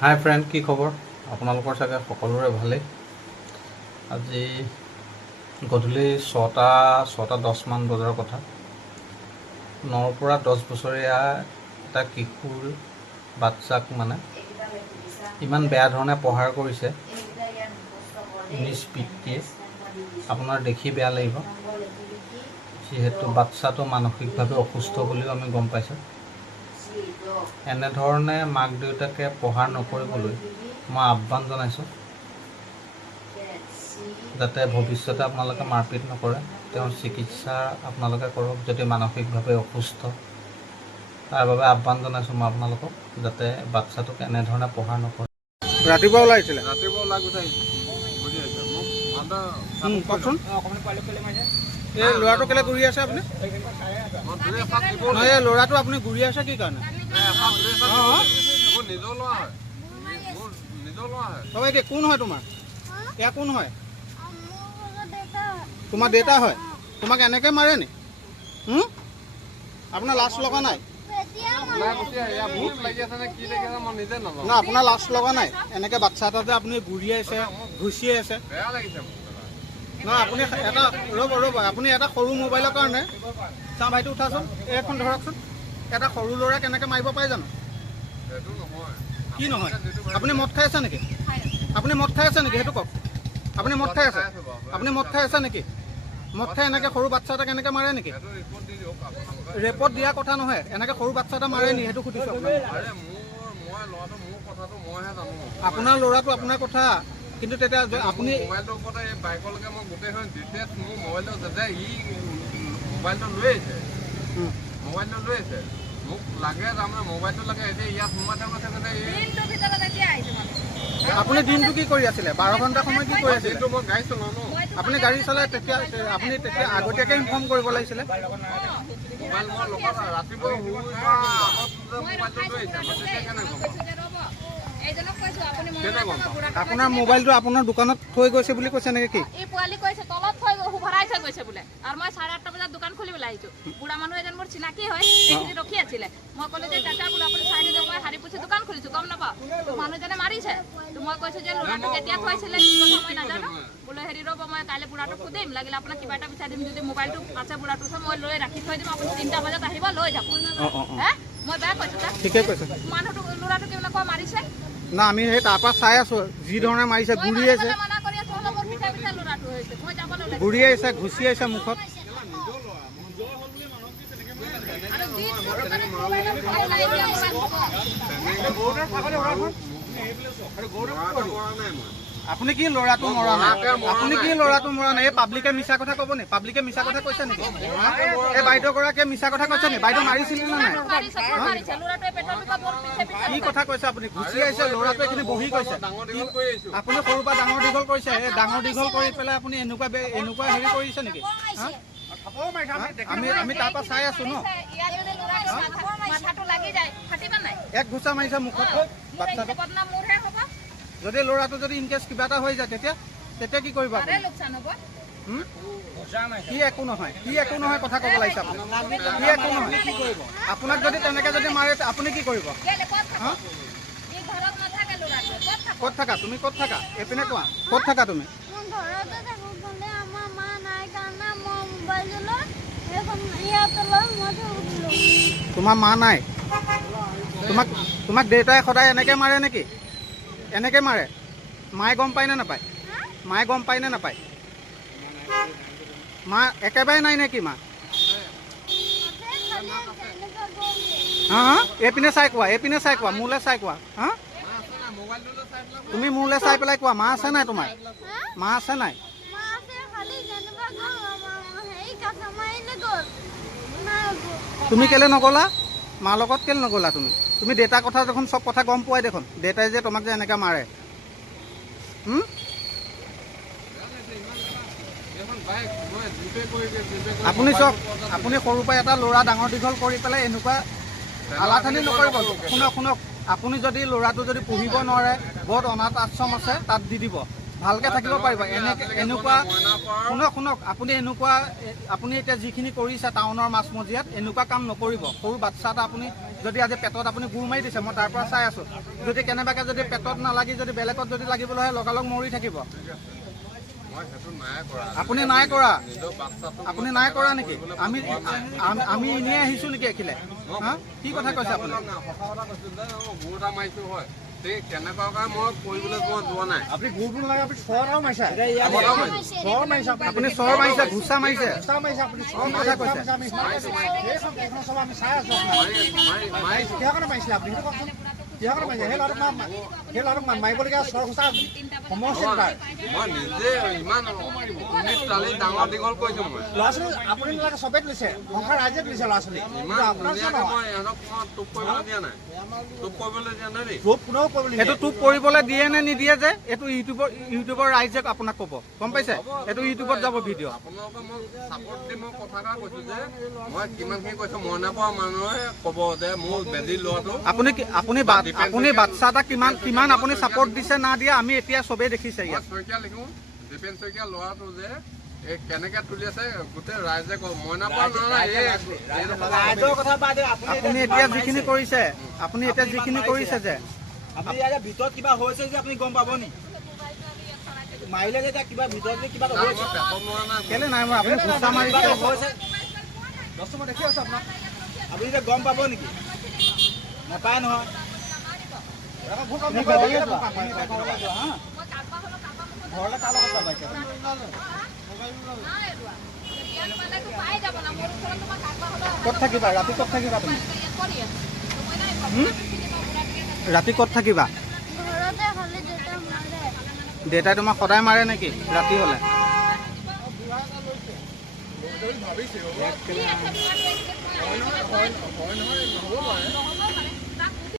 হাই friend, কি খবৰ? আপোনালোকৰ চাগে সকলোৰে ভালেই। আজি গধূলি 6:10 বজাৰ কথা। 9 পৰা 10 বছৰীয়া এটা কিশোৰ বাচ্চাক ইমান বেয়া ধৰণে প্ৰহাৰ কৰিছে নিজ পিতৃয়ে। আপোনাৰ দেখি বেয়া লাগিব, যিহেতু বাচ্চাটো মানসিকভাৱে অসুস্থ বুলিও আমি গম পাইছোঁ। এনেধৰণে মাক দেউতাকে প্ৰহাৰ নকৰিবলৈ মই আহ্বান জনাইছোঁ, যাতে ভৱিষ্যতে আপোনালোকে মাৰপিট নকৰে। তেওঁৰ চিকিৎসা আপোনালোকে কৰক যদি মানসিকভাৱে অসুস্থ। তাৰ বাবে আহ্বান জনাইছোঁ মই আপোনালোকক, যাতে বাচ্চাটোক এনেধৰণে প্ৰহাৰ নকৰে। ৰাতিপুৱা ওলাইছিলে? ৰাতিপুৱা ওলাই গৈছে কওকচোন, এই ল'ৰাটো কেলৈ ঘূৰি আছে আপুনি? নহয়, এই ল'ৰাটো আপুনি ঘূৰি আছে কি কাৰণে? তবে এতিয়া কোন হয় তোমাৰ? এয়া কোন হয়? তোমাৰ দেউতা হয়? তোমাক এনেকৈ মাৰে নি? আপোনাৰ লাজ লগা নাই? না, আপোনাৰ লাজ লগা নাই? এনেকৈ বাচ্ছা এটা যে আপুনি ঘূৰি আছে, ঘুচি আছে। নহয়, আপুনি এটা ৰ'ব, আপুনি এটা সৰু মোবাইলৰ কাৰণে চাওঁ ভাইটো উঠাচোন, এইখন ধৰকচোন। এটা সৰু ল'ৰা কেনেকৈ মাৰিব পাৰে জানো? কি নহয়? আপুনি মদ খাই আছে নেকি? আপুনি মদ খাই আছে নেকি? সেইটো কওক। আপুনি মদ খাই আছে? আপুনি মদ খাই আছে নেকি? মদ খাই এনেকৈ সৰু বাচ্ছা এটা কেনেকৈ মাৰে নেকি? ৰেপত দিয়া কথা নহয়, এনেকৈ সৰু বাচ্ছা এটা মাৰে নি সেইটো সুধিছোঁ আপোনাক। আপোনাৰ ল'ৰাটো আপোনাৰ কথা, কিন্তু তেতিয়া আপুনি মোক লাগে তাৰমানে মোবাইলটো লাগে। এতিয়া ইয়াত সোমাই থাকোঁতে আপুনি দিনটো কি কৰি আছিলে? 12 ঘণ্টা সময় কি কৰি আছিলে? মই গাড়ী চলাওঁ ন। আপুনি গাড়ী চলাই তেতিয়া আপুনি আগতীয়াকৈ ইনফৰ্ম কৰিব লাগিছিলে। মোবাইল মই লগত ৰাতিপুৱা শুই যোৱাৰ আগত মোবাইলটো লৈ আহিছে, মই তেতিয়া কেনেকৈ গম পাম? আপোনাৰ মোবাইলটো আপোনাৰ দোকানত থৈ গৈছে বুলি কৈছে নেকি? কি এই পোৱালি কৈছে তলত থৈ ভৰাই থৈ গৈছে বোলে। আৰু মই 8:30 বজাত দোকান খুলিবলৈ আহিছোঁ। বুঢ়া মানুহ এজন মোৰ চিনাকি হয়, সেইখিনি ৰখি আছিলে। মই ক'লো যে চাচা বোলো আপুনি চাই দিয়ক, মই হাৰি পুচি দোকান খুলিছোঁ, গম নাপাওঁ। মানুহজনে মাৰিছে। তো মই কৈছোঁ যে ল'ৰাটো কেতিয়া থৈছিলে কি কথা মই নাজানো। বোলে হেৰি ৰ'ব, মই কাইলৈ বুঢ়াটোক সুধিম, লাগিলে আপোনাক কিবা এটা বিচাৰি দিম। যদি মোবাইলটো আছে বুঢ়াটো ওচৰত মই লৈ ৰাখি থৈ দিম, আপুনি 3টা বজাত আহিব লৈ যাব। হে মই বেয়া কৈছোঁ তাক? ঠিকে কৈছে। মানুহটো ল'ৰাটো কেনেকুৱা মাৰিছে না, আমি সেই তাৰ পৰা চাই আছোঁ যি ধৰণে মাৰিছে। ঘূৰি আছে, ঘূৰি আহিছে, ঘুচি আহিছে মুখত। আপুনি কি ল'ৰাটো মৰা নাই? আপুনি কি ল'ৰাটো মৰা নাই? এই পাব্লিকে মিছা কথা ক'ব নি? পাব্লিকে মিছা কথা কৈছে নেকি? এই বাইদেউগৰাকীয়ে মিছা কথা কৈছে নি? বাইদেউ মাৰিছিল নে নাই? কি কথা কৈছে আপুনি? ঘুচি আহিছে, ল'ৰাটো এইখিনি বহি গৈছে। আপুনি সৰুৰ পৰা ডাঙৰ দীঘল কৰিছে, এই ডাঙৰ দীঘল কৰি পেলাই আপুনি এনেকুৱা হেৰি কৰিছে নেকি? আমি তাৰ পৰা চাই আছো ন। এক ঘুচা মাৰিছে মুখত বাচ্চাটো। যদি ল'ৰাটো যদি ইনকেছ কিবা এটা হৈ যায় তেতিয়া কি কৰিব? কি একো নহয়, কি একো নহয় কথা ক'ব লাগিছে আপুনি। কি একো নহয়, আপোনাক যদি তেনেকৈ যদি মাৰে আপুনি কি কৰিব? ক'ত থাকা তুমি? ক'ত থাকা? এইপিনে কোৱা, ক'ত থাকা তুমি? তোমাৰ মা নাই? তোমাক দেউতাই সদায় এনেকৈ মাৰে নেকি? এনেকৈ মাৰে? মায়ে গম পায় নে নাপায়? মায়ে গম পায় নে নাপায়? মা একেবাৰে নাই নেকি মা? হা? এইপিনে চাই কোৱা, এইপিনে চাই কোৱা, মোলৈ চাই কোৱা। হা? তুমি মোলৈ চাই পেলাই কোৱা, মা আছে নাই তোমাৰ? মা আছে নাই? তুমি কেলৈ নগ'লা? মাৰ লগত কেলৈ নগ'লা তুমি? তুমি দেউতাৰ কথা দেখোন চব কথা গম পোৱাই দেখোন। দেউতাই যে তোমাক যে এনেকৈ মাৰে। আপুনি চাওক, আপুনি সৰুৰ পৰা এটা ল'ৰা ডাঙৰ দীঘল কৰি পেলাই এনেকুৱা আলাঠানি নকৰিব। শুনক, আপুনি যদি ল'ৰাটো যদি পঢ়িব নোৱাৰে, বহুত অনাথ আশ্ৰম আছে, তাত দি দিব। ভালকৈ থাকিব পাৰিব। এনেকুৱা শুনক, আপুনি এতিয়া যিখিনি কৰিছে টাউনৰ মাজমজিয়াত, এনেকুৱা কাম নকৰিব। সৰু বাচ্চা এটা আপুনি যদি আজি পেটত আপুনি গুৰ মাৰি দিছে, মই তাৰ পৰা চাই আছোঁ, যদি কেনেবাকৈ যদি পেটত নালাগি যদি বেলেগত যদি লাগিবলৈ হয় লগালগ মৰি থাকিব। মই সেইটো নাই কৰা। আপুনি নাই কৰা, নিজৰ বাচ্চাটো আপুনি নাই কৰা নেকি? আমি এনেই আহিছোঁ নেকি এখিলে? হা, কি কথা কৈছে আপুনি? সঁচা কথা কৈছোঁ যে গুৰ এটা মাৰিছোঁ হয়, সেই কেনেকুৱাকৈ মই কৰিবলৈ মই যোৱা নাই। আপুনি গুৰটো নালাগে, আপুনি চৰটাও মাৰিছে। চৰ মাৰিছে আপুনি চৰ মাৰিছে, ঘোচা মাৰিছে, ঘোচা মাৰিছে আপুনি। কি কথা কৈছে? আমি সেইখন চব আমি চাই আছোঁ আপোনাক। মাৰিছোঁ কিহৰ কাৰণে মাৰিছিলে আপুনি সেইটো কওকচোন। কিহৰ কাৰণে মাৰিছে? সেই ল'ৰাটোক মাৰিবলগীয়া চৰ ঘোচা সময় আছে তাৰ। মই নিজে ইমান টালি ডাঙৰ দীঘল কৰিছোঁ মই। ল'ৰা ছোৱালী আপুনি নালাগে, চবেই তুলিছে, সংসাৰ ৰাইজে তুলিছে ল'ৰা ছোৱালী। ইমান আপোনাৰ ধুনীয়াকৈ মই ইহঁতক মই টোপ কৰিবলৈ দিয়া নাই। টোপ কৰিবলৈ দিয়া নাই দেই। গ্ৰুপ কোনেও কৰিবলৈ এইটো তোক কৰিবলৈ দিয়ে নে নিদিয়ে যে এইটো ইউটিউবৰ ৰাইজে আপোনাক ক'ব, গম পাইছে? এইটো ইউটিউবত যাব ভিডিঅ'। আপোনালোকে মোক ছাপৰ্ট দি মই কথা এটা কৈছোঁ যে মই কিমানখিনি কৈছোঁ, মই নাপাওঁ মানুহে ক'ব যে মোৰ বেজি লোৱাটো। আপুনি বাচ্চা এটা কিমান আপুনি ছাপৰ্ট দিছে না দিয়ে আমি এতিয়া চবেই দেখিছে মই ইয়াত। শইকীয়া লিখোঁ, দীপেন শইকীয়া ল'ৰাটো যে এই কেনেকৈ তুলি আছে গোটেই ৰাইজে কওঁ, মই নাপাওঁ আপুনি এতিয়া যিখিনি কৰিছে, যে আপুনি ইয়াৰ ভিতৰত কিবা হৈছে যে আপুনি গম পাব নি? মাৰিলে যে কিবা ভিতৰত যে কিবা মই পেটত লোৱা নাই। কেলে নাই মই আপুনি ঘোচা মাৰিছে। বস্তু মই দেখি আছোঁ আপোনাক। আপুনি এতিয়া গম পাব নেকি? নাপায় নহয়। ঘৰলৈ কাৰ লগত যাবা এতিয়া? ক'ত থাকিবা ৰাতি? ক'ত থাকিবা তুমি? ৰাতি ক'ত থাকিবা? দেউতাই তোমাক সদায় মাৰে নেকি ৰাতি হ'লে? ভাবিছোঁ